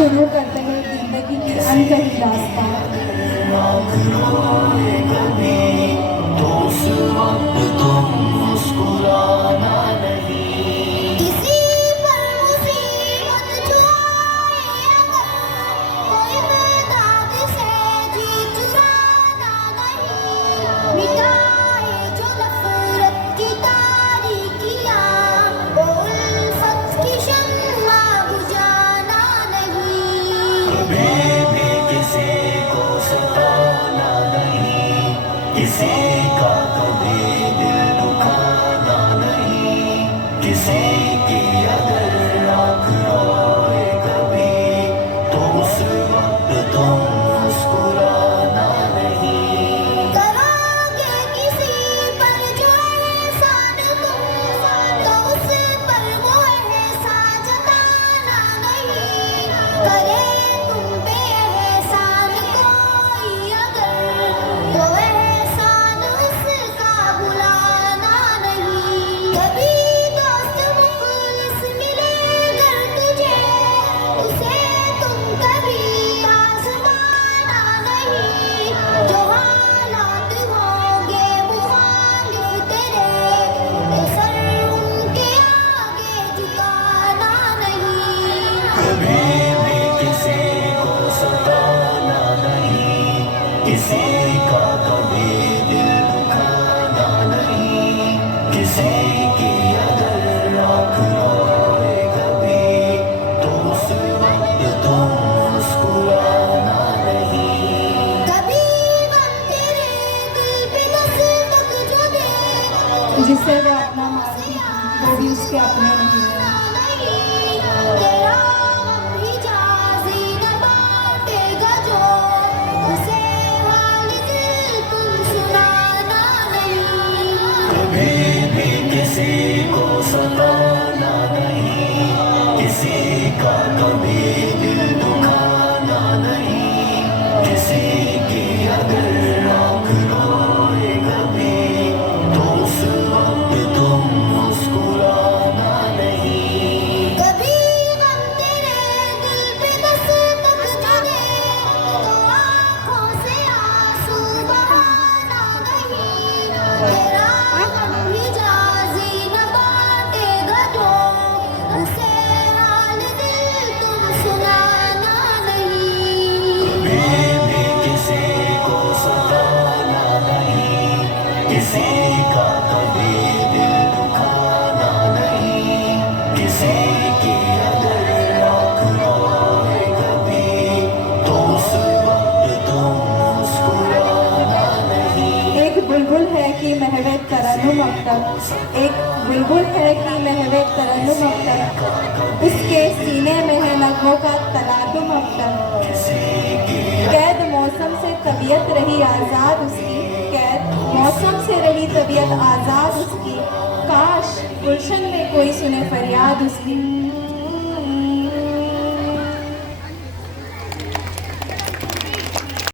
शुरू करते हैं जिंदगी की अनकही दास्तान। किसी का कभी दिल दुखाना नहीं, किसी की अगर आँख रोए कभी तो उस वक्त तुम मुस्कुराना नहीं। करोगे किसी पर जो एहसान तुम, तो उस पर वो एहसान जताना नहीं। करे तुम पे एहसान कोई अगर, तो एहसान उसका भुलाना नहीं। कभी दोस्त मुखलिस मिले अगर तुझे, उसे तुम कभी आज़माना नहीं। जो हालात होंगे मुखालिफ तेरे, तो सर उनके आगे झुकाना नहीं। कभी भी किसी को सताना नहीं, किसी का कभी दिल दुखाना नहीं, किसी की अगर आँख रोए कभी तो उस वक्त तुम मुस्कुराना नहीं। कभी गम तेरे दिल पे दस्तक जो दे, जिसे वो अपना मानती थी वो भी उसके अपने नहीं है। तेरा हिजाज़ी न बांटेगा जो, उसे हाल दिल तुम सुनाना नहीं। कभी भी किसी को सताना नहीं, किसी का कभी दिल दुखाना नहीं, किसी की अगर आँख रोए कभी तो उस वक्त तुम मुस्कुराना नहीं। कभी गम तेरे दिल पे दस्तक जो दे, तो आँखों से आंसू बहाना नहीं। तेरा हिजाज़ी न बांटेगा जो, उसे हाल दिल तुम सुनाना नहीं। कभी भी किसी को सताना नहीं, किसी का कभी दिल दुखाना नहीं, किसी की अगर आँख रोए कभी तो उस वक्त तुम मुस्कुराना नहीं। एक बुलबुल है कि महवे तरन्नुम अब तक, एक बुलबुल है कि महवे तरन्नुम अब तक, उसके सीने में है नगमों का तलातुम अब तक। कैद मौसम से तबीयत रही आज़ाद उसकी, कैद मौसम से रही तबीयत आज़ाद उसकी, काश गुलशन में कोई सुने फरियाद उसकी।